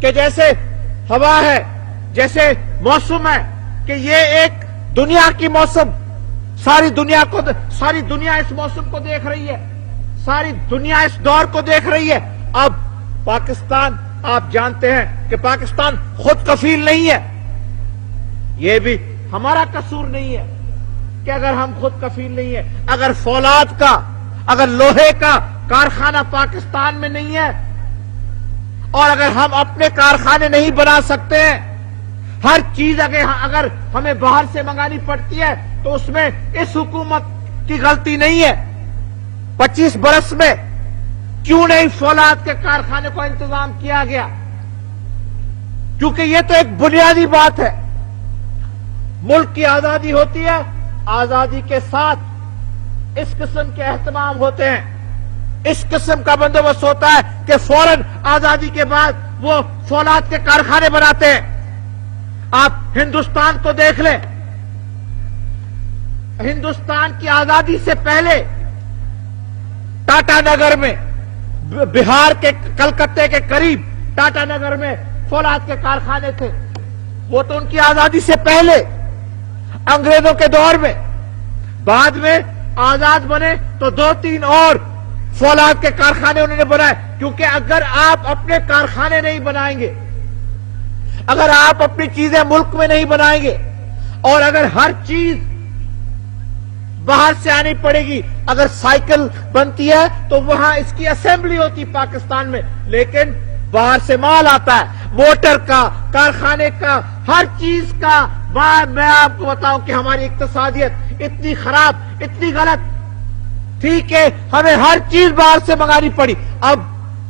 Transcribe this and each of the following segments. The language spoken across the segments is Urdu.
کہ جیسے ہوا ہے، جیسے موسم ہے، کہ یہ ایک دنیا کی موسم، ساری دنیا اس موسم کو دیکھ رہی ہے، ساری دنیا اس دور کو دیکھ رہی ہے۔ اب پاکستان، آپ جانتے ہیں کہ پاکستان خود کفیل نہیں ہے۔ یہ بھی ہمارا قصور نہیں ہے کہ اگر ہم خود کفیل نہیں ہے، اگر فولاد کا، اگر لوہے کا کارخانہ پاکستان میں نہیں ہے، اور اگر ہم اپنے کارخانے نہیں بنا سکتے ہیں، ہر چیز اگر ہمیں باہر سے منگانی پڑتی ہے تو اس میں اس حکومت کی غلطی نہیں ہے۔ 25 برس میں کیوں نہیں فولاد کے کارخانے کو انتظام کیا گیا؟ کیونکہ یہ تو ایک بنیادی بات ہے۔ ملک کی آزادی ہوتی ہے، آزادی کے ساتھ اس قسم کے اہتمام ہوتے ہیں، اس قسم کا بندوبست ہوتا ہے کہ فوراً آزادی کے بعد وہ فولاد کے کارخانے بناتے ہیں۔ آپ ہندوستان کو دیکھ لیں، ہندوستان کی آزادی سے پہلے ٹاٹا نگر میں، بہار کے کلکتے کے قریب ٹاٹا نگر میں فولاد کے کارخانے تھے۔ وہ تو ان کی آزادی سے پہلے، انگریزوں کے دور میں۔ بعد میں آزاد بنے تو 2-3 اور فولاد کے کارخانے انہوں نے بنائے، کیونکہ اگر آپ اپنے کارخانے نہیں بنائیں گے، اگر آپ اپنی چیزیں ملک میں نہیں بنائیں گے، اور اگر ہر چیز باہر سے آنی پڑے گی، اگر سائیکل بنتی ہے تو وہاں اس کی اسمبلی ہوتی پاکستان میں، لیکن باہر سے مال آتا ہے، موٹر کا، کارخانے کا، ہر چیز کا۔ میں آپ کو بتاؤں کہ ہماری اقتصادیت اتنی خراب، اتنی غلط تھی کہ ہمیں ہر چیز باہر سے منگانی پڑی۔ اب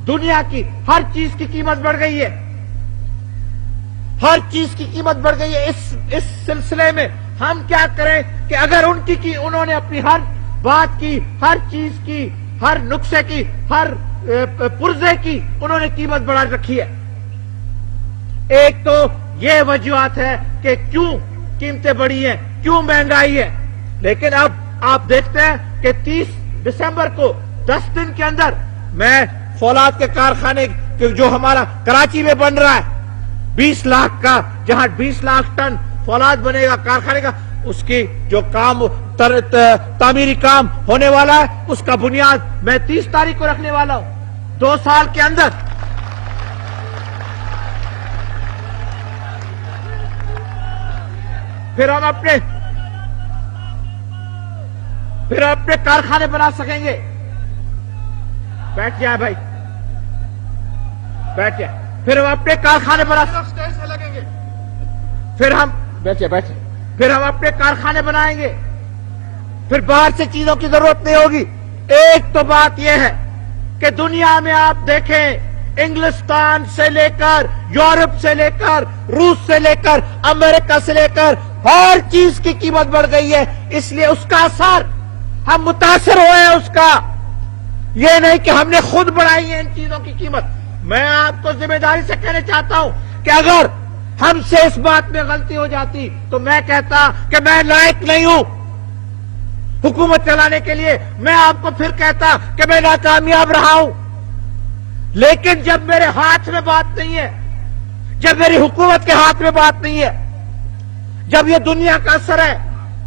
دنیا کی ہر چیز کی قیمت بڑھ گئی ہے، ہر چیز کی قیمت بڑھ گئی ہے۔ اس سلسلے میں ہم کیا کریں کہ اگر انہوں نے اپنی ہر بات کی، ہر چیز کی، ہر نقصے کی، ہر پرزے کی انہوں نے قیمت بڑھا رکھی ہے۔ ایک تو یہ وجوہات ہے کہ کیوں قیمتیں بڑھی ہیں، کیوں مہنگائی ہے، لیکن اب آپ دیکھتے ہیں کہ 30 دسمبر کو 10 دن کے اندر میں فولاد کے کارخانے جو ہمارا کراچی میں بن رہا ہے 20 لاکھ کا، جہاں 20 لاکھ ٹن فولاد بنے گا کارخانے کا، اس کی جو کام تعمیری کام ہونے والا ہے اس کا بنیاد میں 30 تاریخ کو رکھنے والا ہوں۔ 2 سال کے اندر پھر ہم اپنے کارخانے بنا سکیں گے۔ بیٹھ جائے بھائی، بیٹھ جائے۔ پھر ہم اپنے کارخانے بنا لگیں گے، پھر ہم اپنے کارخانے بنائیں گے، پھر باہر سے چیزوں کی ضرورت نہیں ہوگی۔ ایک تو بات یہ ہے کہ دنیا میں آپ دیکھیں، انگلستان سے لے کر، یورپ سے لے کر، روس سے لے کر، امریکہ سے لے کر ہر چیز کی قیمت بڑھ گئی ہے۔ اس لیے اس کا اثر ہم متاثر ہوئے ہیں اس کا، یہ نہیں کہ ہم نے خود بڑھائی ہے ان چیزوں کی قیمت۔ میں آپ کو ذمہ داری سے کہنا چاہتا ہوں کہ اگر ہم سے اس بات میں غلطی ہو جاتی تو میں کہتا کہ میں لائق نہیں ہوں حکومت چلانے کے لیے، میں آپ کو پھر کہتا کہ میں ناکامیاب رہا ہوں۔ لیکن جب میرے ہاتھ میں بات نہیں ہے، جب میری حکومت کے ہاتھ میں بات نہیں ہے، جب یہ دنیا کا اثر ہے،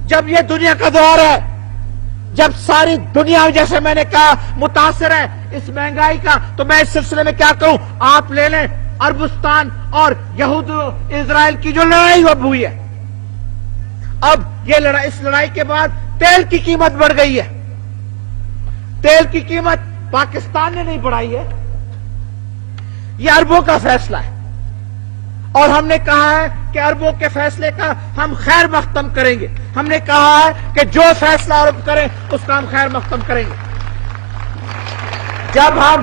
جب یہ دنیا کا دور ہے، جب ساری دنیا جیسے میں نے کہا متاثر ہے اس مہنگائی کا، تو میں اس سلسلے میں کیا کروں؟ آپ لے لیں عربستان اور یہود اسرائیل کی جو لڑائی اب ہوئی ہے، اب یہ اس لڑائی کے بعد تیل کی قیمت بڑھ گئی ہے۔ تیل کی قیمت پاکستان نے نہیں بڑھائی ہے، یہ عربوں کا فیصلہ ہے، اور ہم نے کہا ہے کہ عربوں کے فیصلے کا ہم خیر مقدم کریں گے۔ ہم نے کہا ہے کہ جو فیصلہ عرب کریں اس کا ہم خیر مقدم کریں گے۔ جب ہم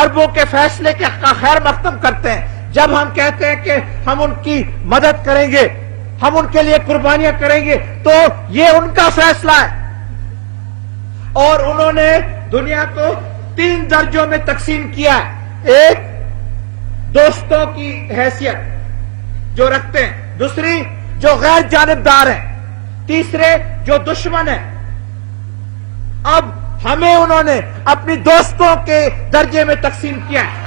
عربوں کے فیصلے کا خیر مقدم کرتے ہیں، جب ہم کہتے ہیں کہ ہم ان کی مدد کریں گے، ہم ان کے لیے قربانیاں کریں گے، تو یہ ان کا فیصلہ ہے۔ اور انہوں نے دنیا کو 3 درجوں میں تقسیم کیا ہے۔ ایک دوستوں کی حیثیت جو رکھتے ہیں، دوسری جو غیر جانبدار ہیں، تیسرے جو دشمن ہیں۔ اب ہمیں انہوں نے اپنی دوستوں کے درجے میں تقسیم کیا ہے۔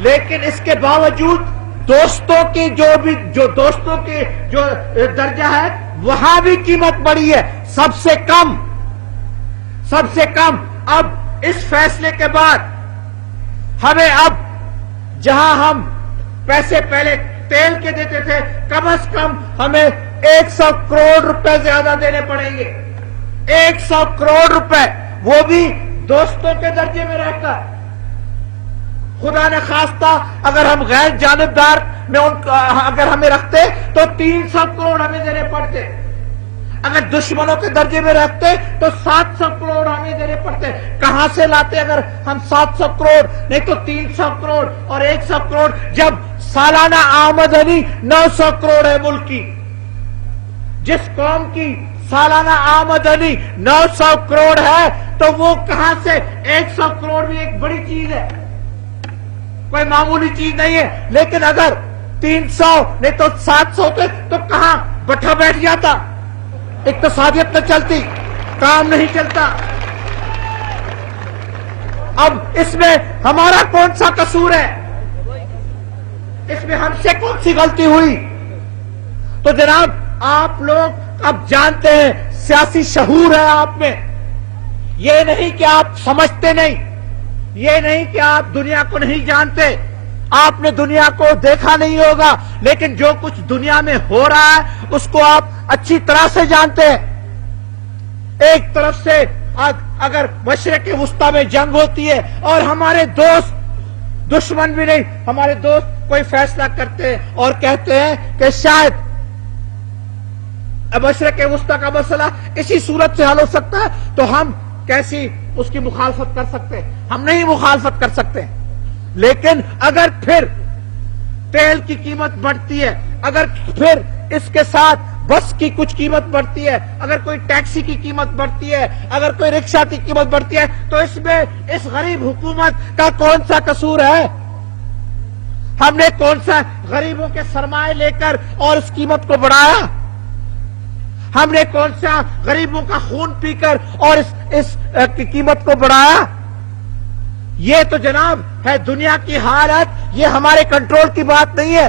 لیکن اس کے باوجود دوستوں کی جو دوستوں کے جو درجہ ہے وہاں بھی قیمت بڑھی ہے، سب سے کم۔ اب اس فیصلے کے بعد ہمیں اب جہاں ہم پیسے پہلے تیل کے دیتے تھے، کم از کم ہمیں 100 کروڑ روپے زیادہ دینے پڑیں گے۔ 100 کروڑ روپے، وہ بھی دوستوں کے درجے میں رہ کر۔ خدا نے خواستہ اگر ہم غیر جانبدار میں اگر ہمیں رکھتے تو 300 کروڑ ہمیں دینے پڑتے، اگر دشمنوں کے درجے میں رکھتے تو 700 کروڑ ہمیں دینے پڑتے۔ کہاں سے لاتے اگر ہم 700 کروڑ؟ نہیں تو 300 کروڑ اور 100 کروڑ، جب سالانہ آمدنی 900 کروڑ ہے ملک کی۔ جس قوم کی سالانہ آمدنی 900 کروڑ ہے تو وہ کہاں سے 100 کروڑ بھی ایک بڑی چیز ہے، کوئی معمولی چیز نہیں ہے۔ لیکن اگر 300 نہیں تو 700 ہوتے تو کہاں بٹھا بیٹھ جاتا، اقتصادیت نہ چلتی، کام نہیں چلتا۔ اب اس میں ہمارا کون سا قصور ہے؟ اس میں ہم سے کون سی غلطی ہوئی؟ تو جناب آپ لوگ اب جانتے ہیں، سیاسی شعور ہے آپ میں۔ یہ نہیں کہ آپ سمجھتے نہیں، یہ نہیں کہ آپ دنیا کو نہیں جانتے، آپ نے دنیا کو دیکھا نہیں ہوگا، لیکن جو کچھ دنیا میں ہو رہا ہے اس کو آپ اچھی طرح سے جانتے ہیں۔ ایک طرف سے اگر مشرق وسطی میں جنگ ہوتی ہے اور ہمارے دوست، دشمن بھی نہیں، ہمارے دوست کوئی فیصلہ کرتے ہیں اور کہتے ہیں کہ شاید مشرق وسطی کا مسئلہ اسی صورت سے حل ہو سکتا ہے، تو ہم کیسی اس کی مخالفت کر سکتے ہیں؟ ہم نہیں مخالفت کر سکتے۔ لیکن اگر پھر تیل کی قیمت بڑھتی ہے، اگر پھر اس کے ساتھ بس کی کچھ قیمت بڑھتی ہے، اگر کوئی ٹیکسی کی قیمت بڑھتی ہے، اگر کوئی رکشہ کی قیمت بڑھتی ہے، تو اس میں اس غریب حکومت کا کون سا قصور ہے؟ ہم نے کون سا غریبوں کے سرمایہ لے کر اور اس قیمت کو بڑھایا؟ ہم نے کون سا غریبوں کا خون پی کر اور اس قیمت کو بڑھایا؟ یہ تو جناب ہے دنیا کی حالت، یہ ہمارے کنٹرول کی بات نہیں ہے۔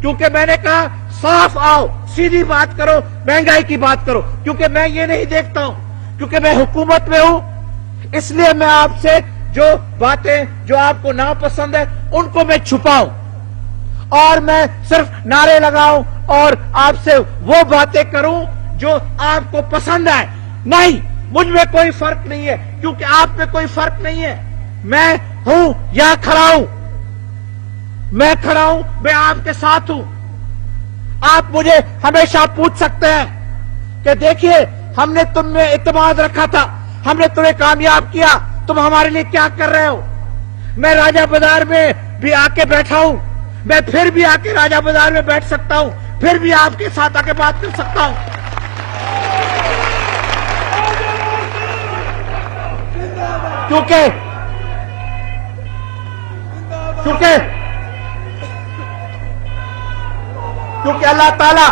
کیونکہ میں نے کہا صاف آؤ، سیدھی بات کرو، مہنگائی کی بات کرو، کیونکہ میں یہ نہیں دیکھتا ہوں، کیونکہ میں حکومت میں ہوں، اس لیے میں آپ سے جو باتیں جو آپ کو ناپسند ہے ان کو میں چھپاؤں اور میں صرف نعرے لگاؤں اور آپ سے وہ باتیں کروں جو آپ کو پسند آئے۔ نہیں، مجھ میں کوئی فرق نہیں ہے، کیونکہ آپ میں کوئی فرق نہیں ہے۔ میں ہوں یا کھڑا ہوں، میں کھڑا ہوں، میں آپ کے ساتھ ہوں۔ آپ مجھے ہمیشہ پوچھ سکتے ہیں کہ دیکھیے ہم نے تم میں اعتماد رکھا تھا، ہم نے تمہیں کامیاب کیا، تم ہمارے لیے کیا کر رہے ہو؟ میں راجہ بازار میں بھی آ کے بیٹھا ہوں، میں پھر بھی آ کے راجہ بازار میں بیٹھ سکتا ہوں، پھر بھی آپ کے ساتھ آ کے بات کر سکتا ہوں۔ کیونکہ اللہ تعالیٰ،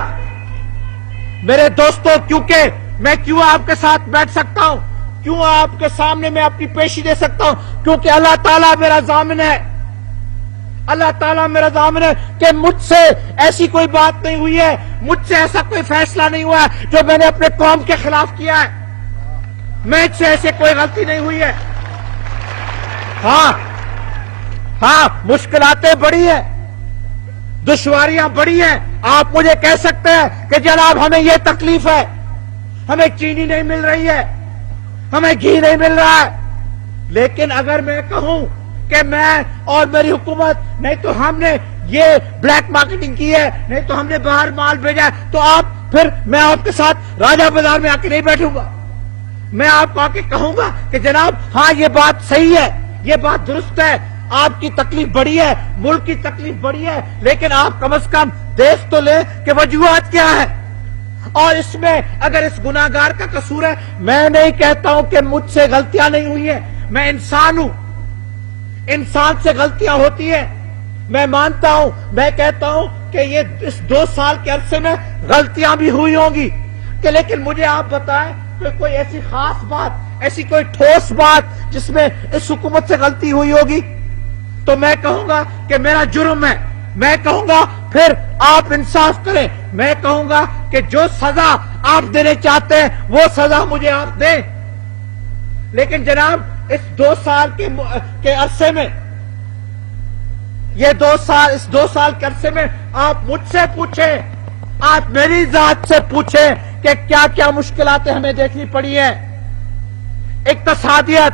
میرے دوستوں، کیونکہ میں کیوں آپ کے ساتھ بیٹھ سکتا ہوں، کیوں آپ کے سامنے میں اپنی پیشی دے سکتا ہوں؟ کیونکہ اللہ تعالیٰ میرا ضامن ہے، اللہ تعالیٰ میرا ضامن ہے کہ مجھ سے ایسی کوئی بات نہیں ہوئی ہے، مجھ سے ایسا کوئی فیصلہ نہیں ہوا ہے جو میں نے اپنے قوم کے خلاف کیا ہے، مجھ سے ایسے کوئی غلطی نہیں ہوئی ہے۔ ہاں مشکلاتیں بڑی ہیں، دشواریاں بڑی ہیں، آپ مجھے کہہ سکتے ہیں کہ جناب ہمیں یہ تکلیف ہے، ہمیں چینی نہیں مل رہی ہے، ہمیں گھی نہیں مل رہا ہے، لیکن اگر میں کہوں کہ میں اور میری حکومت نہیں تو ہم نے یہ بلیک مارکیٹنگ کی ہے، نہیں تو ہم نے باہر مال بھیجا ہے، تو پھر میں آپ کے ساتھ راجہ بازار میں آ کے نہیں بیٹھوں گا، میں آپ کو آ کے کہوں گا کہ جناب ہاں یہ بات صحیح ہے، یہ بات درست ہے، آپ کی تکلیف بڑی ہے، ملک کی تکلیف بڑی ہے، لیکن آپ کم از کم دیکھ تو لیں کہ وجوہات کیا ہے۔ اور اس میں اگر اس گناہگار کا قصور ہے، میں نہیں کہتا ہوں کہ مجھ سے غلطیاں نہیں ہوئی ہیں، میں انسان ہوں، انسان سے غلطیاں ہوتی ہیں، میں مانتا ہوں، میں کہتا ہوں کہ یہ اس 2 سال کے عرصے میں غلطیاں بھی ہوئی ہوں گی، کہ لیکن مجھے آپ بتائیں کہ کوئی ایسی خاص بات، ایسی کوئی ٹھوس بات جس میں اس حکومت سے غلطی ہوئی ہوگی؟ تو میں کہوں گا کہ میرا جرم ہے. میں کہوں گا پھر آپ انصاف کریں. میں کہوں گا کہ جو سزا آپ دینے چاہتے ہیں وہ سزا مجھے آپ دیں. لیکن جناب اس 2 سال کے عرصے میں اس 2 سال کے عرصے میں آپ مجھ سے پوچھیں, آپ میری ذات سے پوچھیں کہ کیا کیا مشکلاتیں ہمیں دیکھنی پڑی ہیں. اقتصادیت,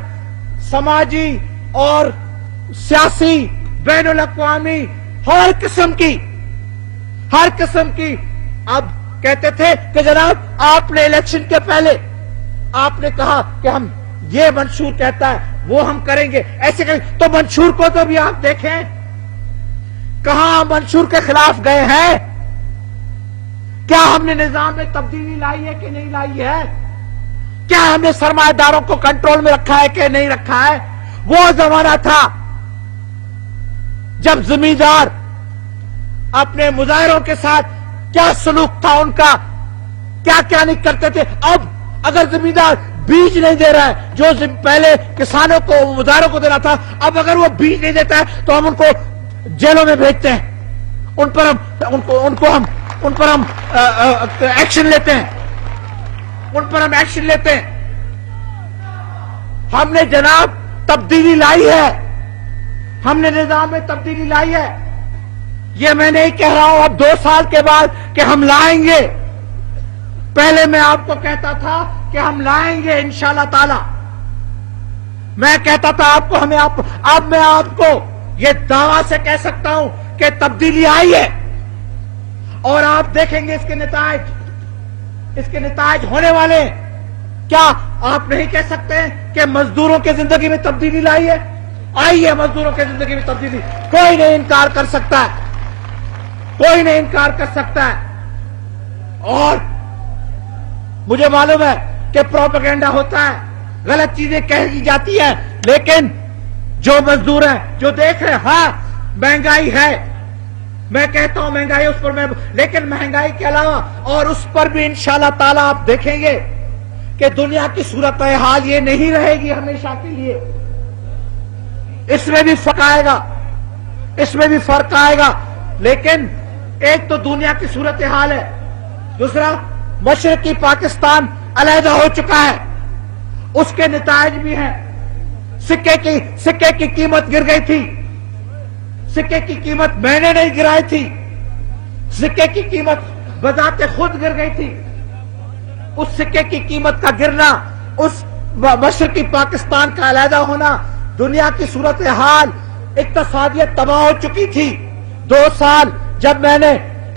سماجی اور سیاسی, بین الاقوامی, ہر قسم کی. اب کہتے تھے کہ جناب آپ نے الیکشن کے پہلے آپ نے کہا کہ ہم یہ منشور کہتا ہے وہ ہم کریں گے, ایسے کریں. تو منشور کو تو بھی آپ دیکھیں, کہاں منشور کے خلاف گئے ہیں؟ کیا ہم نے نظام میں تبدیلی لائی ہے کہ نہیں لائی ہے؟ کیا ہم نے سرمایہ داروں کو کنٹرول میں رکھا ہے کہ نہیں رکھا ہے؟ وہ زمانہ تھا جب زمیندار اپنے مظاہروں کے ساتھ کیا سلوک تھا ان کا, کیا کیا نہیں کرتے تھے. اب اگر زمیندار بیج نہیں دے رہا ہے جو پہلے کسانوں کو, مظاہروں کو دینا تھا, اب اگر وہ بیج نہیں دیتا ہے تو ہم ان کو جیلوں میں بھیجتے ہیں, ان پر ہم ایکشن لیتے ہیں, ہم نے جناب تبدیلی لائی ہے, ہم نے نظام میں تبدیلی لائی ہے. یہ میں نہیں کہہ رہا ہوں اب 2 سال کے بعد کہ ہم لائیں گے. پہلے میں آپ کو کہتا تھا کہ ہم لائیں گے انشاءاللہ تعالی. میں کہتا تھا آپ کو, اب میں آپ کو یہ دعویٰ سے کہہ سکتا ہوں کہ تبدیلی آئی ہے, اور آپ دیکھیں گے اس کے نتائج ہونے والے. کیا آپ نہیں کہہ سکتے کہ مزدوروں کی زندگی میں تبدیلی لائی ہے؟ آئی ہے مزدوروں کی زندگی میں تبدیلی, کوئی نہیں انکار کر سکتا ہے, کوئی نہیں انکار کر سکتا ہے. اور مجھے معلوم ہے کہ پروپیگنڈا ہوتا ہے, غلط چیزیں کہی جاتی ہیں, لیکن جو مزدور ہیں جو دیکھ رہے ہیں, ہاں مہنگائی ہے, میں کہتا ہوں مہنگائی اس پر میں, لیکن مہنگائی کے علاوہ اور اس پر بھی انشاءاللہ تعالی آپ دیکھیں گے کہ دنیا کی صورتحال یہ نہیں رہے گی ہمیشہ کے لیے. اس میں بھی فرق آئے گا, لیکن ایک تو دنیا کی صورتحال ہے, دوسرا مشرقی پاکستان علیحدہ ہو چکا ہے, اس کے نتائج بھی ہیں. سکے کی قیمت گر گئی تھی, سکے کی قیمت میں نے نہیں گرائی تھی, سکے کی قیمت بذات خود گر گئی تھی. اس سکے کی قیمت کا گرنا, اس مشرقی پاکستان کا علیحدہ ہونا, دنیا کی صورتحال, اقتصادیت تباہ ہو چکی تھی. 2 سال جب میں نے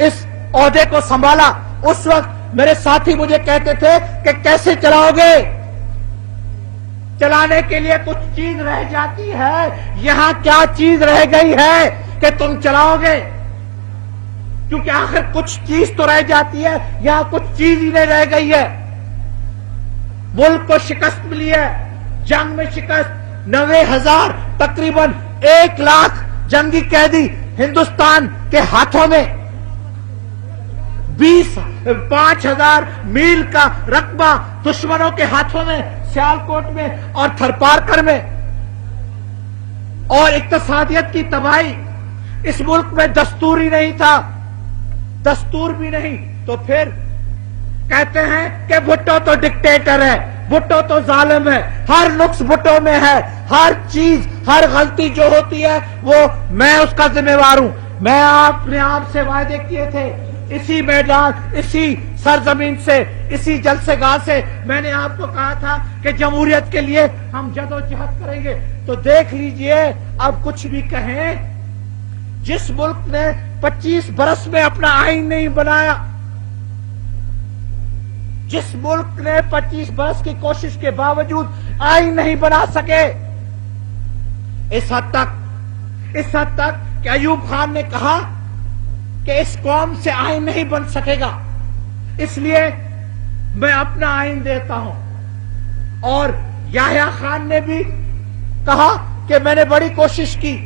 اس عہدے کو سنبھالا, اس وقت میرے ساتھی مجھے کہتے تھے کہ کیسے چلاؤ گے, چلانے کے لیے کچھ چیز رہ جاتی ہے. یہاں کیا چیز رہ گئی ہے کہ تم چلاؤ گے؟ کیونکہ آخر کچھ چیز تو رہ جاتی ہے, یہاں کچھ چیز ہی نہیں رہ گئی ہے. ملک کو شکست ملی ہے, جنگ میں شکست. 90,000 تقریباً 1 لاکھ جنگی قیدی ہندوستان کے ہاتھوں میں, 5,000 میل کا رقبہ دشمنوں کے ہاتھوں میں, سیالکوٹ میں اور تھرپارکر میں. اور اقتصادیت کی تباہی. اس ملک میں دستور ہی نہیں تھا, دستور بھی نہیں. تو پھر کہتے ہیں کہ بھٹو تو ڈکٹیٹر ہے, بھٹو تو ظالم ہے, ہر نقص بھٹو میں ہے, ہر چیز, ہر غلطی جو ہوتی ہے وہ میں اس کا ذمہ دار ہوں. میں اپنے آپ سے وعدے کیے تھے, اسی میدان, اسی سرزمین سے, اسی جلسے گاہ سے میں نے آپ کو کہا تھا کہ جمہوریت کے لیے ہم جدوجہد کریں گے. تو دیکھ لیجئے, اب کچھ بھی کہیں, جس ملک نے 25 برس میں اپنا آئین نہیں بنایا, جس ملک نے 25 برس کی کوشش کے باوجود آئین نہیں بنا سکے, اس حد تک کہ ایوب خان نے کہا کہ اس قوم سے آئین نہیں بن سکے گا, اس لیے میں اپنا آئین دیتا ہوں. اور یحییٰ خان نے بھی کہا کہ میں نے بڑی کوشش کی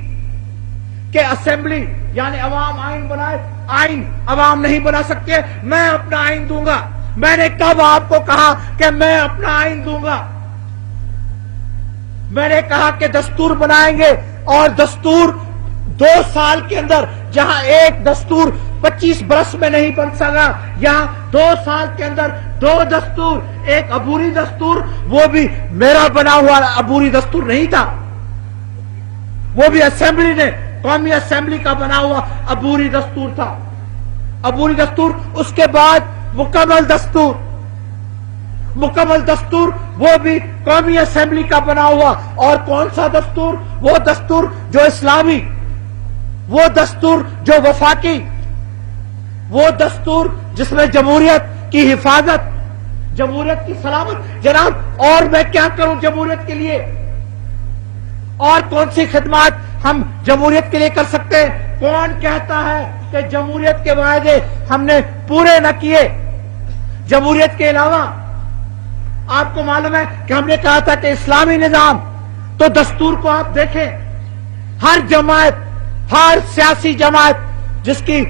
کہ اسمبلی یعنی عوام آئین بنائے, آئین عوام نہیں بنا سکتے, میں اپنا آئین دوں گا. میں نے کب آپ کو کہا کہ میں اپنا آئین دوں گا؟ میں نے کہا کہ دستور بنائیں گے, اور دستور 2 سال کے اندر جہاں ایک دستور 25 برس میں نہیں بن سکا، یہاں 2 سال کے اندر 2 دستور، ایک عبوری دستور، وہ بھی میرا بنا ہوا عبوری دستور نہیں تھا، وہ بھی اسمبلی نے، قومی اسمبلی کا بنا ہوا عبوری دستور تھا، عبوری دستور۔ اس کے بعد مکمل دستور وہ بھی قومی اسمبلی کا بنا ہوا، اور کون سا دستور؟ وہ دستور جو اسلامی، وہ دستور جو وفاقی، وہ دستور جس میں جمہوریت کی حفاظت، جمہوریت کی سلامت۔ جناب اور میں کیا کروں جمہوریت کے لیے؟ اور کون سی خدمات ہم جمہوریت کے لیے کر سکتے ہیں؟ کون کہتا ہے کہ جمہوریت کے وعدے ہم نے پورے نہ کیے؟ جمہوریت کے علاوہ آپ کو معلوم ہے کہ ہم نے کہا تھا کہ اسلامی نظام، تو دستور کو آپ دیکھیں، ہر جماعت، ہر سیاسی جماعت جس کی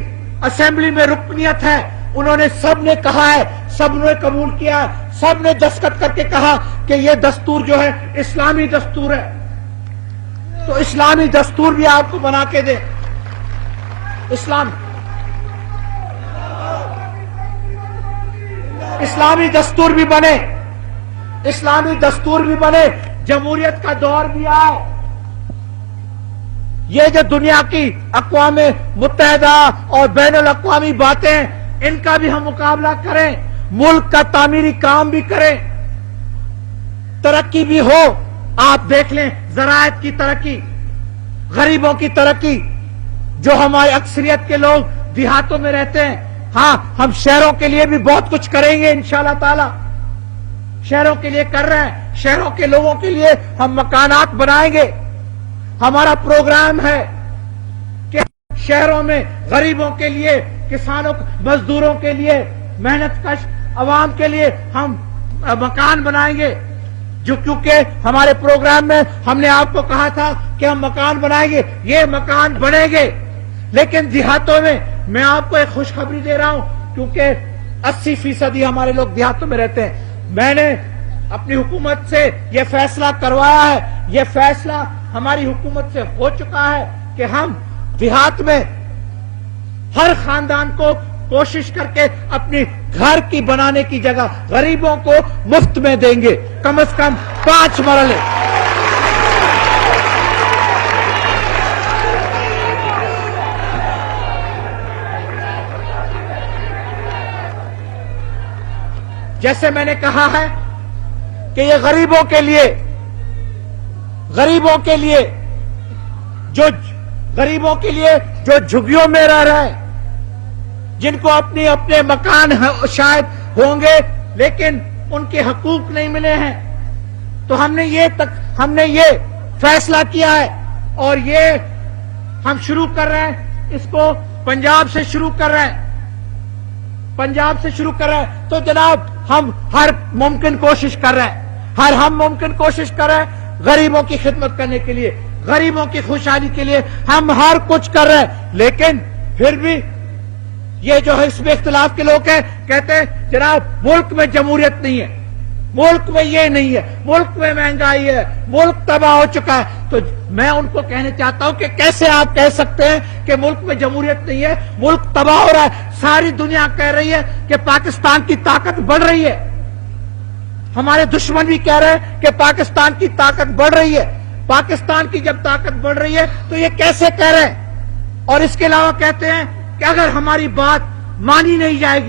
اسمبلی میں رکنیت ہے، انہوں نے سب نے کہا ہے، سب نے قبول کیا ہے، سب نے دستخط کر کے کہا کہ یہ دستور جو ہے اسلامی دستور ہے۔ تو اسلامی دستور بھی آپ کو بنا کے دے، اسلامی دستور بھی بنے، اسلامی دستور بھی بنے، جمہوریت کا دور بھی آئے۔ یہ جو دنیا کی اقوام متحدہ اور بین الاقوامی باتیں، ان کا بھی ہم مقابلہ کریں، ملک کا تعمیری کام بھی کریں، ترقی بھی ہو۔ آپ دیکھ لیں زراعت کی ترقی، غریبوں کی ترقی، جو ہماری اکثریت کے لوگ دیہاتوں میں رہتے ہیں۔ ہاں ہم شہروں کے لیے بھی بہت کچھ کریں گے انشاءاللہ تعالی، شہروں کے لیے کر رہے ہیں، شہروں کے لوگوں کے لیے ہم مکانات بنائیں گے۔ ہمارا پروگرام ہے کہ شہروں میں غریبوں کے لیے، کسانوں، مزدوروں کے لیے، محنت کش عوام کے لیے ہم مکان بنائیں گے، جو کیونکہ ہمارے پروگرام میں ہم نے آپ کو کہا تھا کہ ہم مکان بنائیں گے، یہ مکان بنیں گے۔ لیکن دیہاتوں میں آپ کو ایک خوشخبری دے رہا ہوں، کیونکہ 80% ہمارے لوگ دیہاتوں میں رہتے ہیں۔ میں نے اپنی حکومت سے یہ فیصلہ کروایا ہے، یہ فیصلہ ہماری حکومت سے ہو چکا ہے کہ ہم دیہات میں ہر خاندان کو کوشش کر کے اپنی گھر کی بنانے کی جگہ غریبوں کو مفت میں دیں گے، کم از کم 5 مرلے۔ جیسے میں نے کہا ہے کہ یہ غریبوں کے لیے جو جھگیوں میں رہ رہے ہیں، جن کو اپنے مکان شاید ہوں گے لیکن ان کے حقوق نہیں ملے ہیں، تو ہم نے یہ فیصلہ کیا ہے، اور یہ ہم شروع کر رہے ہیں، اس کو پنجاب سے شروع کر رہے ہیں، تو جناب ہم ہر ممکن کوشش کر رہے ہیں، غریبوں کی خدمت کرنے کے لیے، غریبوں کی خوشحالی کے لیے ہم ہر کچھ کر رہے ہیں۔ لیکن پھر بھی یہ جو ہے اس میں اختلاف کے لوگ ہیں، کہتے ہیں جناب ملک میں جمہوریت نہیں ہے، ملک میں یہ نہیں ہے، ملک میں مہنگائی ہے، ملک تباہ ہو چکا ہے۔ تو میں ان کو کہنا چاہتا ہوں کہ کیسے آپ کہہ سکتے ہیں کہ ملک میں جمہوریت نہیں ہے، ملک تباہ ہو رہا ہے۔ ساری دنیا کہہ رہی ہے کہ پاکستان کی طاقت بڑھ رہی ہے، ہمارے دشمن بھی کہہ رہے ہیں کہ پاکستان کی طاقت بڑھ رہی ہے۔ پاکستان کی جب طاقت بڑھ رہی ہے تو یہ کیسے کہہ رہے ہیں؟ اور اس کے علاوہ کہتے ہیں کہ اگر ہماری بات مانی نہیں جائے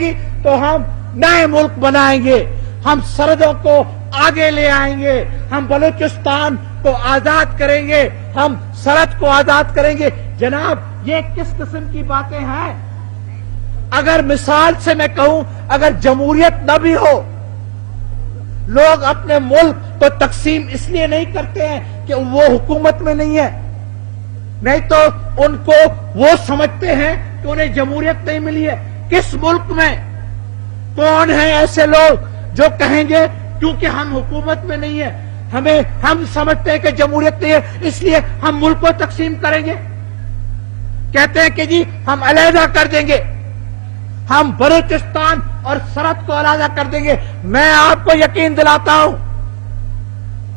گی تو ہم نئے ملک بنائیں گے، ہم سرحدوں کو آگے لے آئیں گے، ہم بلوچستان کو آزاد کریں گے، ہم سرحد کو آزاد کریں گے۔ جناب یہ کس قسم کی باتیں ہیں؟ اگر مثال سے میں کہوں، اگر جمہوریت نہ بھی ہو، لوگ اپنے ملک کو تقسیم اس لیے نہیں کرتے ہیں کہ وہ حکومت میں نہیں ہے، نہیں تو ان کو وہ سمجھتے ہیں کہ انہیں جمہوریت نہیں ملی ہے۔ کس ملک میں کون ہیں ایسے لوگ جو کہیں گے کیونکہ ہم حکومت میں نہیں ہیں، ہم سمجھتے ہیں کہ جمہوریت نہیں ہے اس لیے ہم ملک کو تقسیم کریں گے؟ کہتے ہیں کہ جی ہم علیحدہ کر دیں گے، ہم بلوچستان اور سرحد کو علیحدہ کر دیں گے۔ میں آپ کو یقین دلاتا ہوں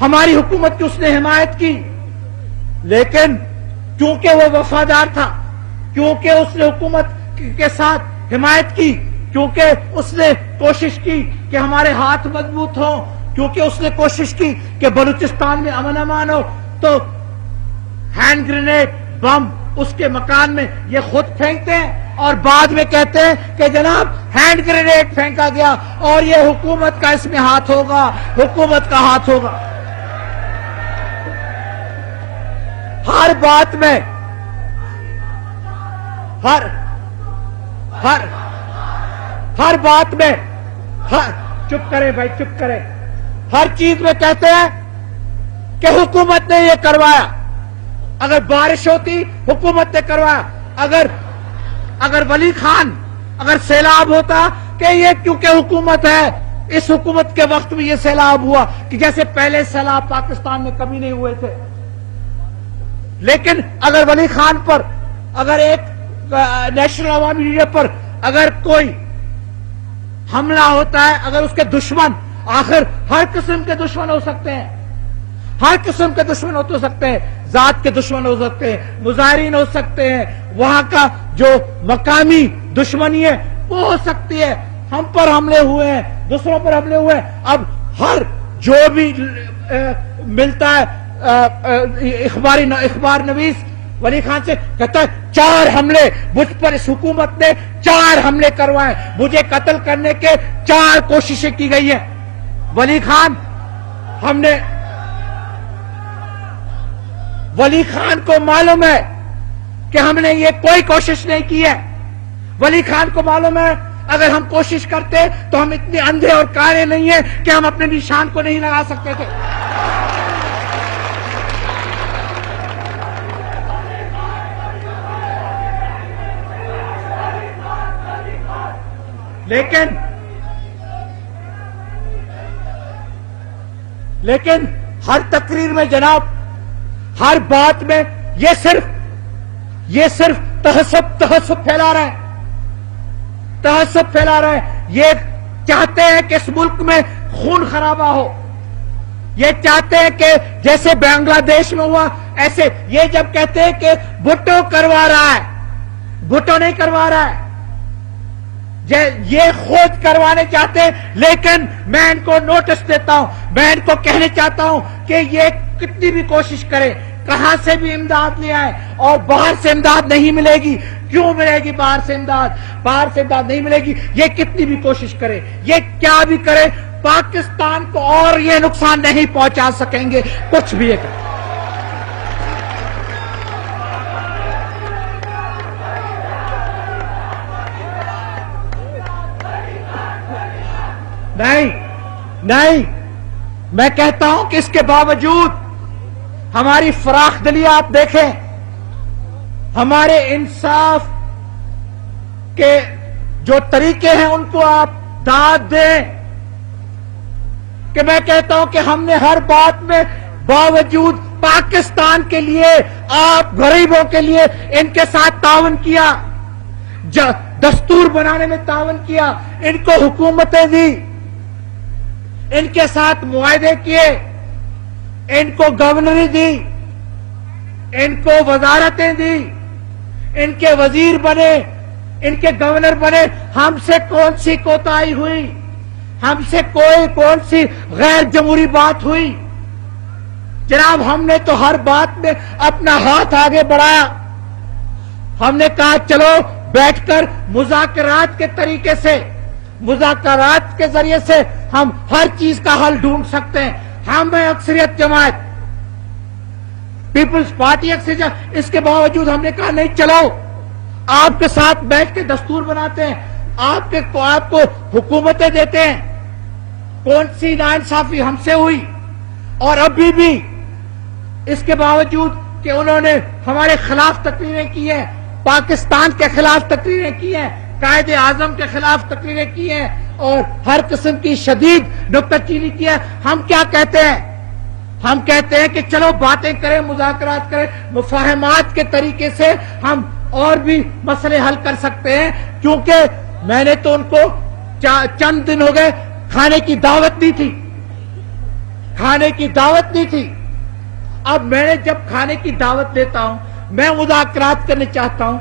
ہماری حکومت کی اس نے حمایت کی، لیکن کیونکہ وہ وفادار تھا، کیونکہ اس نے حکومت کے ساتھ حمایت کی، کیونکہ اس نے کوشش کی کہ ہمارے ہاتھ مضبوط ہوں، کیونکہ اس نے کوشش کی کہ بلوچستان میں امن امان ہو، تو ہینڈ گرینیڈ بم اس کے مکان میں یہ خود پھینکتے ہیں اور بعد میں کہتے ہیں کہ جناب ہینڈ گرینیڈ پھینکا گیا اور یہ حکومت کا اس میں ہاتھ ہوگا، حکومت کا ہاتھ ہوگا۔ ہر بات میں ہر بات میں چپ کریں بھائی، چپ کریں، ہر چیز میں کہتے ہیں کہ حکومت نے یہ کروایا، اگر بارش ہوتی حکومت نے کروایا، اگر ولی خان اگر سیلاب ہوتا کہ یہ کیونکہ حکومت ہے، اس حکومت کے وقت میں یہ سیلاب ہوا کہ جیسے پہلے سیلاب پاکستان میں کبھی نہیں ہوئے تھے۔ لیکن اگر ولی خان پر، اگر ایک نیشنل عوامی لیڈر پر اگر کوئی حملہ ہوتا ہے، اگر اس کے دشمن، آخر ہر قسم کے دشمن ہو سکتے ہیں، ہر قسم کے دشمن ہو سکتے ہیں، ذات کے دشمن ہو سکتے ہیں، مظاہرین ہو سکتے ہیں، وہاں کا جو مقامی دشمنی ہے وہ ہو سکتی ہے، ہم پر حملے ہوئے ہیں، دوسروں پر حملے ہوئے ہیں۔ اب ہر جو بھی ملتا ہے اخبار نویس ولی خان سے کہتا ہے 4 حملے مجھ پر اس حکومت نے 4 حملے کروائے، مجھے قتل کرنے کے 4 کوششیں کی گئی ہیں۔ ولی خان ولی خان کو معلوم ہے کہ ہم نے یہ کوئی کوشش نہیں کی ہے، ولی خان کو معلوم ہے اگر ہم کوشش کرتے تو ہم اتنے اندھے اور کانے نہیں ہیں کہ ہم اپنے نشان کو نہیں لگا سکتے تھے۔ لیکن ہر تقریر میں جناب، ہر بات میں یہ صرف تحسب پھیلا رہا ہے، تحسب پھیلا رہا ہے۔ یہ چاہتے ہیں کہ اس ملک میں خون خرابہ ہو، یہ چاہتے ہیں کہ جیسے بنگلہ دیش میں ہوا ایسے۔ یہ جب کہتے ہیں کہ بھٹو کروا رہا ہے، بھٹو نہیں کروا رہا ہے، یہ خود کروانے چاہتے ہیں۔ لیکن میں ان کو نوٹس دیتا ہوں، میں ان کو کہنے چاہتا ہوں کہ یہ کتنی بھی کوشش کرے، کہاں سے بھی امداد لے آئے، اور باہر سے امداد نہیں ملے گی۔ کیوں ملے گی باہر سے امداد؟ باہر سے امداد نہیں ملے گی، یہ کتنی بھی کوشش کرے، یہ کیا بھی کرے، پاکستان کو اور یہ نقصان نہیں پہنچا سکیں گے، کچھ بھی یہ کرے۔ نہیں، میں کہتا ہوں کہ اس کے باوجود ہماری فراخ دلی آپ دیکھیں، ہمارے انصاف کے جو طریقے ہیں ان کو آپ داد دیں، کہ میں کہتا ہوں کہ ہم نے ہر بات میں باوجود پاکستان کے لیے، آپ غریبوں کے لیے ان کے ساتھ تعاون کیا، دستور بنانے میں تعاون کیا، ان کو حکومتیں دی، ان کے ساتھ معاہدے کیے، ان کو گورنری دی، ان کو وزارتیں دی، ان کے وزیر بنے، ان کے گورنر بنے۔ ہم سے کون سی کوتاہی ہوئی؟ ہم سے کون سی غیر جمہوری بات ہوئی؟ جناب ہم نے تو ہر بات میں اپنا ہاتھ آگے بڑھایا، ہم نے کہا چلو بیٹھ کر مذاکرات کے طریقے سے، مذاکرات کے ذریعے سے ہم ہر چیز کا حل ڈھونڈ سکتے ہیں۔ ہم ہیں اکثریت جماعت، پیپلز پارٹی اکثریت، اس کے باوجود ہم نے کہا نہیں، چلو آپ کے ساتھ بیٹھ کے دستور بناتے ہیں، آپ کو حکومتیں دیتے ہیں۔ کون سی ناانصافی ہم سے ہوئی؟ اور ابھی بھی اس کے باوجود کہ انہوں نے ہمارے خلاف تقریریں کی ہیں، پاکستان کے خلاف تقریریں کی ہیں، قائد اعظم کے خلاف تقریریں کی ہیں، اور ہر قسم کی شدید نکتہ چینی کی ہے، ہم کیا کہتے ہیں؟ ہم کہتے ہیں کہ چلو باتیں کریں، مذاکرات کریں، مفاہمات کے طریقے سے ہم اور بھی مسئلے حل کر سکتے ہیں۔ کیونکہ میں نے تو ان کو چند دن ہو گئے کھانے کی دعوت دی تھی، کھانے کی دعوت دی تھی. اب میں جب کھانے کی دعوت دیتا ہوں, میں مذاکرات کرنے چاہتا ہوں,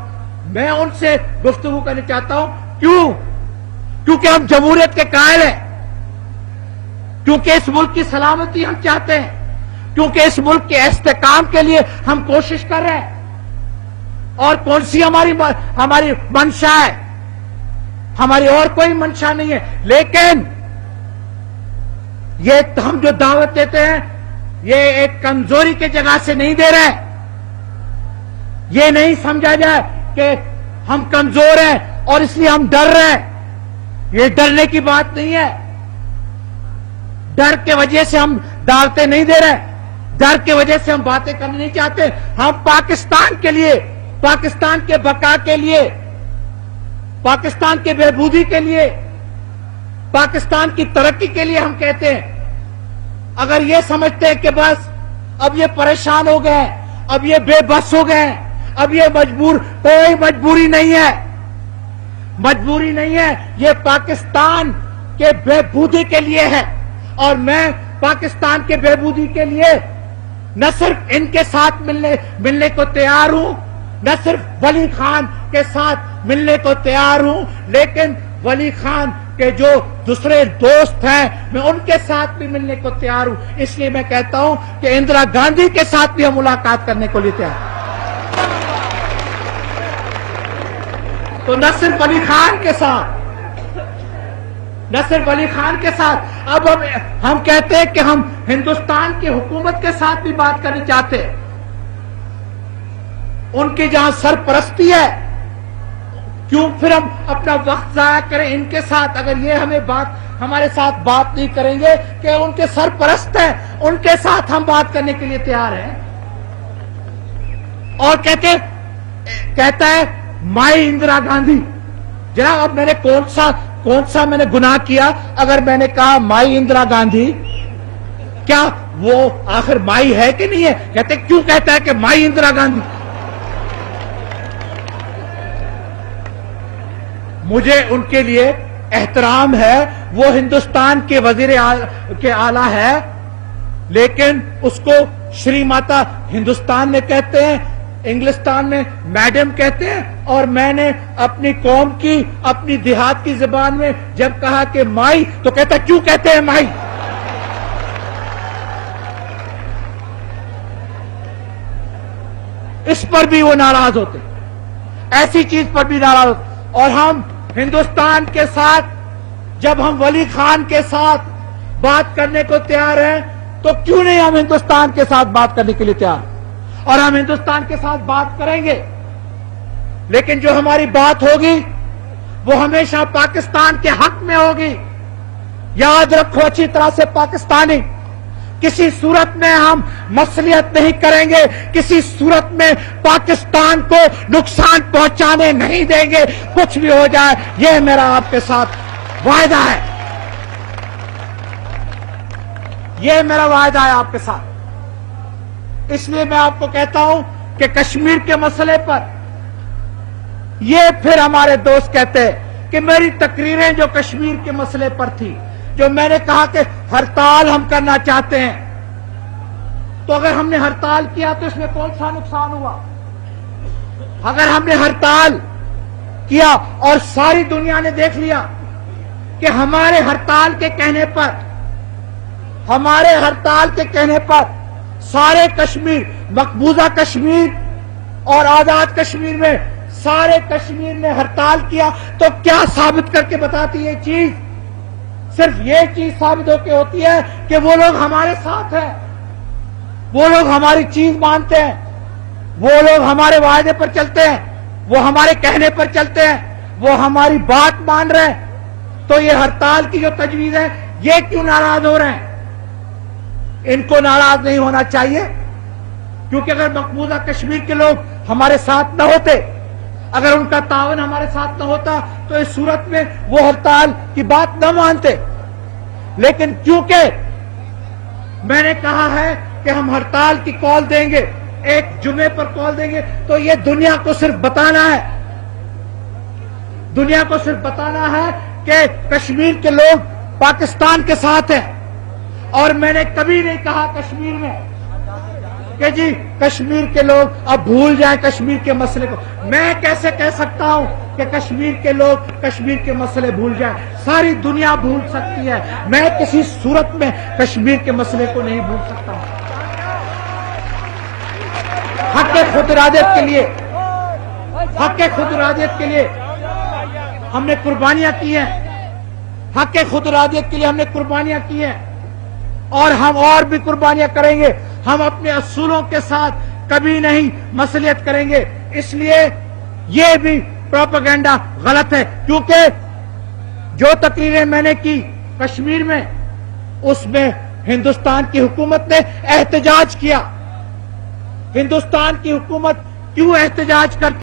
میں ان سے گفتگو کرنے چاہتا ہوں. کیوں؟ کیونکہ ہم جمہوریت کے قائل ہیں, کیونکہ اس ملک کی سلامتی ہم چاہتے ہیں, کیونکہ اس ملک کے استحکام کے لیے ہم کوشش کر رہے ہیں. اور کون سی ہماری منشا ہے؟ ہماری اور کوئی منشا نہیں ہے. لیکن یہ ہم جو دعوت دیتے ہیں یہ ایک کمزوری کی جگہ سے نہیں دے رہے. یہ نہیں سمجھا جائے کہ ہم کمزور ہیں اور اس لیے ہم ڈر رہے ہیں. یہ ڈرنے کی بات نہیں ہے. ڈر کے وجہ سے ہم دعوتیں نہیں دے رہے, ڈر کی وجہ سے ہم باتیں کرنا نہیں چاہتے. ہم پاکستان کے لیے, پاکستان کے بقا کے لیے, پاکستان کے بہبودی کے لیے, پاکستان کی ترقی کے لیے ہم کہتے ہیں. اگر یہ سمجھتے ہیں کہ بس اب یہ پریشان ہو گئے, اب یہ بے بس ہو گئے, اب یہ مجبور, کوئی مجبوری نہیں ہے, مجبوری نہیں ہے. یہ پاکستان کے بہبودی کے لیے ہے. اور میں پاکستان کے بہبودی کے لیے نہ صرف ان کے ساتھ ملنے کو تیار ہوں, نہ صرف ولی خان کے ساتھ ملنے کو تیار ہوں, لیکن ولی خان کے جو دوسرے دوست ہیں میں ان کے ساتھ بھی ملنے کو تیار ہوں. اس لیے میں کہتا ہوں کہ اندرا گاندھی کے ساتھ بھی ہم ملاقات کرنے کو لیے تیار ہیں. تو نہ صرف ولی خان کے ساتھ, نہ صرف ولی خان کے ساتھ, اب ہم کہتے ہیں کہ ہم ہندوستان کی حکومت کے ساتھ بھی بات کرنا چاہتے ہیں. ان کی جہاں سرپرستی ہے, کیوں پھر ہم اپنا وقت ضائع کریں ان کے ساتھ؟ اگر یہ ہمارے ساتھ بات نہیں کریں گے کہ ان کے سرپرست ہیں, ان کے ساتھ ہم بات کرنے کے لیے تیار ہیں. اور کہتا ہے مائی اندرا گاندھی. جناب اب میں نے کون سا میں نے گناہ کیا اگر میں نے کہا مائی اندرا گاندھی؟ کیا وہ آخر مائی ہے کہ نہیں ہے؟ کہتے کیوں کہتا ہے کہ مائی اندرا گاندھی؟ مجھے ان کے لیے احترام ہے, وہ ہندوستان کے وزیر کے آلہ ہے, لیکن اس کو شری ماتا ہندوستان میں کہتے ہیں, انگلستان میں میڈم کہتے ہیں. اور میں نے اپنی قوم کی, اپنی دیہات کی زبان میں جب کہا کہ مائی, تو کہتا کیوں کہتے ہیں مائی؟ اس پر بھی وہ ناراض ہوتے, ایسی چیز پر بھی ناراض ہوتے. اور ہم ہندوستان کے ساتھ, جب ہم ولی خان کے ساتھ بات کرنے کو تیار ہیں, تو کیوں نہیں ہم ہندوستان کے ساتھ بات کرنے کے لیے تیار؟ اور ہم ہندوستان کے ساتھ بات کریں گے, لیکن جو ہماری بات ہوگی وہ ہمیشہ پاکستان کے حق میں ہوگی. یاد رکھو اچھی طرح سے پاکستانی, کسی صورت میں ہم مصلحت نہیں کریں گے, کسی صورت میں پاکستان کو نقصان پہنچانے نہیں دیں گے, کچھ بھی ہو جائے. یہ میرا آپ کے ساتھ وعدہ ہے, یہ میرا وعدہ ہے آپ کے ساتھ. اس لیے میں آپ کو کہتا ہوں کہ کشمیر کے مسئلے پر یہ پھر ہمارے دوست کہتے ہیں کہ میری تقریریں جو کشمیر کے مسئلے پر تھی, جو میں نے کہا کہ ہڑتال ہم کرنا چاہتے ہیں, تو اگر ہم نے ہڑتال کیا تو اس میں کون سا نقصان ہوا؟ اگر ہم نے ہڑتال کیا اور ساری دنیا نے دیکھ لیا کہ ہمارے ہڑتال کے کہنے پر سارے کشمیر, مقبوضہ کشمیر اور آزاد کشمیر میں سارے کشمیر نے ہڑتال کیا, تو کیا ثابت کر کے بتاتی یہ چیز؟ صرف یہ چیز ثابت ہو کے ہوتی ہے کہ وہ لوگ ہمارے ساتھ ہیں, وہ لوگ ہماری چیز مانتے ہیں, وہ لوگ ہمارے وعدے پر چلتے ہیں, وہ ہمارے کہنے پر چلتے ہیں, وہ ہماری بات مان رہے ہیں. تو یہ ہڑتال کی جو تجویز ہے, یہ کیوں ناراض ہو رہے ہیں؟ ان کو ناراض نہیں ہونا چاہیے, کیونکہ اگر مقبوضہ کشمیر کے لوگ ہمارے ساتھ نہ ہوتے, اگر ان کا تعاون ہمارے ساتھ نہ ہوتا, تو اس صورت میں وہ ہڑتال کی بات نہ مانتے. لیکن کیونکہ میں نے کہا ہے کہ ہم ہڑتال کی کال دیں گے, ایک جمعے پر کال دیں گے, تو یہ دنیا کو صرف بتانا ہے, دنیا کو صرف بتانا ہے کہ کشمیر کے لوگ پاکستان کے ساتھ ہیں. اور میں نے کبھی نہیں کہا کشمیر میں کہ جی کشمیر کے لوگ اب بھول جائیں کشمیر کے مسئلے کو. میں کیسے کہہ سکتا ہوں کہ کشمیر کے لوگ کشمیر کے مسئلے بھول جائیں؟ ساری دنیا بھول سکتی ہے، میں کسی صورت میں کشمیر کے مسئلے کو نہیں بھول سکتا ہوں. حق خود ارادیت کے لیے، حق خود ارادیت کے لیے ہم نے قربانیاں کی ہیں. حق خود ارادیت کے لیے ہم نے قربانیاں کی ہیں اور ہم اور بھی قربانیاں کریں گے. ہم اپنے اصولوں کے ساتھ کبھی نہیں مصلحت کریں گے. اس لیے یہ بھی پروپیگنڈا غلط ہے، کیونکہ جو تقریریں میں نے کی کشمیر میں اس میں ہندوستان کی حکومت نے احتجاج کیا. ہندوستان کی حکومت کیوں احتجاج کرتی